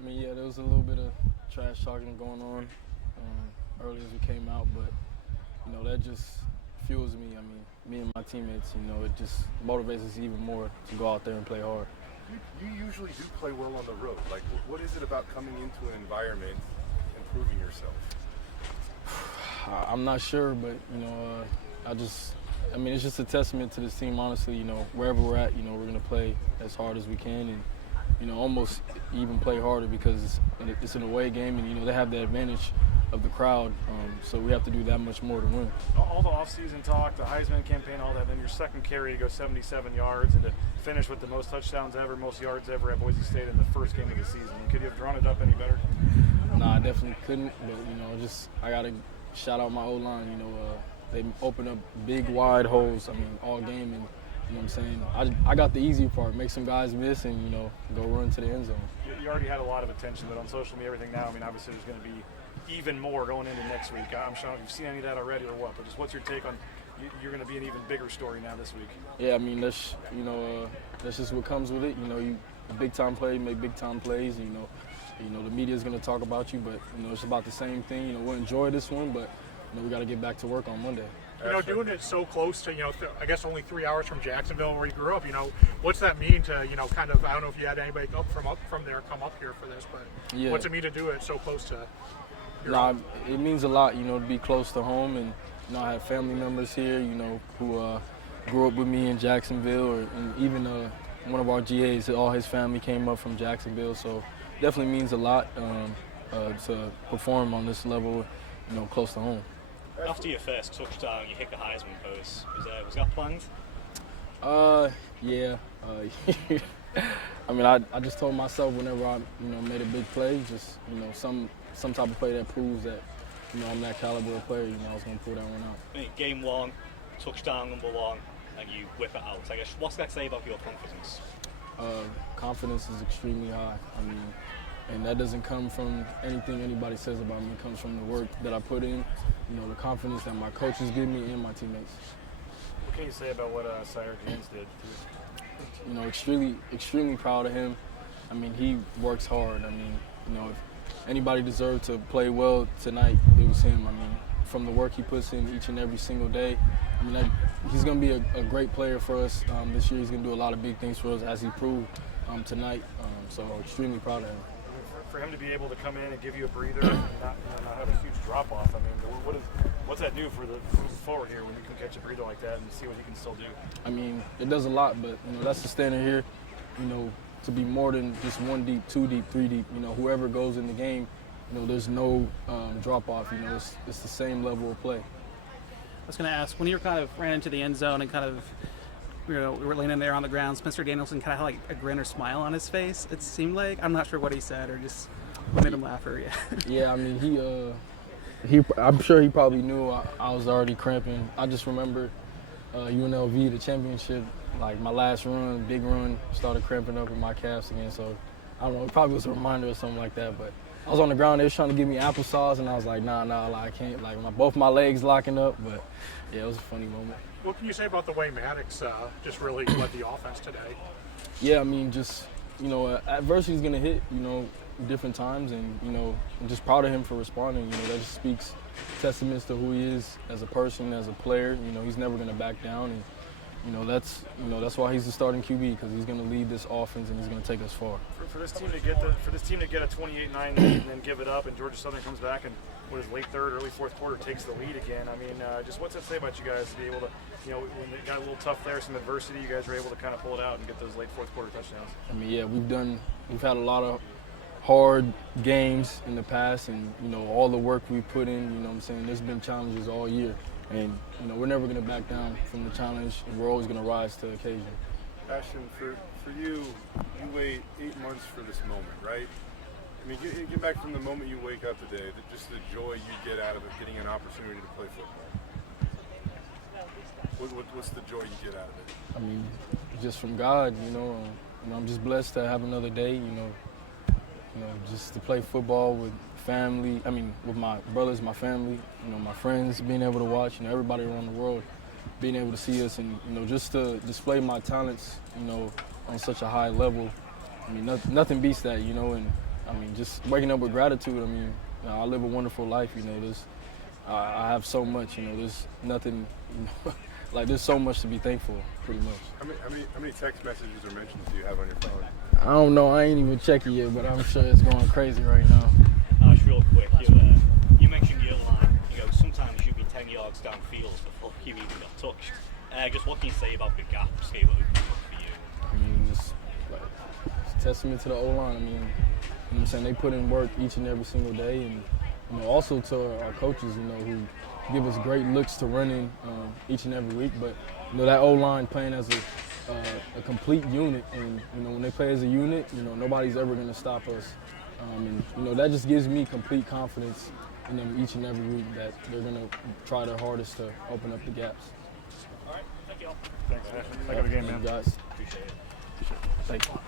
I mean, yeah, there was a little bit of trash talking going on early as we came out, but, that just fuels me. I mean, me and my teammates, it just motivates us even more to go out there and play hard. You usually do play well on the road. Like, what is it about coming into an environment and proving yourself? I'm not sure, but, it's just a testament to this team, honestly. Wherever we're at, we're going to play as hard as we can and, almost even play harder because it's an away game and, they have the advantage of the crowd, so we have to do that much more to win. All the offseason talk, the Heisman campaign, all that, then your second carry to go 77 yards and to finish with the most touchdowns ever, most yards ever at Boise State in the first game of the season. Could you have drawn it up any better? No, I definitely couldn't, but, I got to shout out my O-line. They opened up big, wide holes, all game, and you know what I'm saying? I got the easy part, make some guys miss and, go run to the end zone. You already had a lot of attention, but on social media, everything now, obviously there's going to be even more going into next week. I'm sure you've seen any of that already or what, but just what's your take on you're going to be an even bigger story now this week? Yeah, that's just what comes with it. You big-time play, make big-time plays, the media is going to talk about you, but, it's about the same thing. We'll enjoy this one, but, we got to get back to work on Monday. Doing it so close to, I guess only 3 hours from Jacksonville where you grew up, what's that mean to, kind of, I don't know if you had anybody up from there come up here for this, but yeah. What's it mean to do it so close to your Nah, home? it means a lot, to be close to home and, I have family members here, who grew up with me in Jacksonville and even one of our GAs, all his family came up from Jacksonville, so definitely means a lot to perform on this level, close to home. After your first touchdown, you hit the Heisman post. Was that planned? Yeah. I just told myself whenever I, made a big play, just, some type of play that proves that, I'm that caliber of player, I was going to pull that one out. Game one, touchdown number one, and you whip it out. I guess, what's that say about your confidence? Confidence is extremely high. And that doesn't come from anything anybody says about me. It comes from the work that I put in, the confidence that my coaches give me and my teammates. What can you say about what Sire James did? Extremely proud of him. He works hard. If anybody deserved to play well tonight, it was him. From the work he puts in each and every single day, he's going to be a great player for us this year. He's going to do a lot of big things for us as he proved tonight. So extremely proud of him. For him to be able to come in and give you a breather and not have a huge drop-off, what's that do for the moving forward here when you can catch a breather like that and see what he can still do? It does a lot, but, that's the standard here, to be more than just 1 deep, 2 deep, 3 deep. Whoever goes in the game, there's no drop-off. It's the same level of play. I was going to ask, when you kind of ran into the end zone and kind of we were laying in there on the ground, Spencer Danielson kind of had like a grin or smile on his face, it seemed like. I'm not sure what he said or just what made him laugh or Yeah, I'm sure he probably knew I was already cramping. I just remember UNLV, the championship, like my last run, big run, started cramping up in my calves again. So I don't know, it probably was a reminder or something like that. But I was on the ground, they was trying to give me applesauce, and I was like, nah, I can't. Like both my legs locking up, but yeah, it was a funny moment. What can you say about the way Maddox just really led the offense today? Yeah, adversity's gonna hit, different times, and I'm just proud of him for responding. That just speaks testaments to who he is as a person, as a player. He's never gonna back down, and that's why he's the starting QB, because he's gonna lead this offense and he's gonna take us far. For this team to get a 28-9 lead and then give it up, and Georgia Southern comes back and what is late third, early fourth quarter takes the lead again. Just what's that say about you guys to be able to, when it got a little tough there, some adversity, you guys were able to kind of pull it out and get those late fourth quarter touchdowns? Yeah, we've had a lot of hard games in the past, and all the work we put in. There's been challenges all year, and we're never going to back down from the challenge, and we're always going to rise to the occasion. Ashton, for you wait 8 months for this moment, right? Get back from the moment you wake up today, just the joy you get out of it, getting an opportunity to play football. What's the joy you get out of it? Just from God, I'm just blessed to have another day, just to play football with family, with my brothers, my family, my friends, being able to watch, everybody around the world being able to see us, and, just to display my talents, on such a high level. Nothing beats that, and I mean, just waking up with gratitude. I mean, I live a wonderful life. I have so much. There's nothing. Like there's so much to be thankful. Pretty much. How many text messages or mentions do you have on your phone? I don't know. I ain't even checking yet, but I'm sure it's going crazy right now. Just real quick, you mentioned your line. Sometimes you'd be 10 yards downfield before you even got touched. Just what can you say about the gaps they were opening up for you? I mean, just like it's a testament to the O-line. I mean, you know what I'm saying? They put in work each and every single day, and also to our coaches, who give us great looks to run in each and every week. But that O-line playing as a complete unit, and when they play as a unit, nobody's ever going to stop us. And that just gives me complete confidence in them each and every week that they're going to try their hardest to open up the gaps. All right, thank you all. Thanks, Ashton. Heck of a game, man. Guys. Appreciate it. Thank you.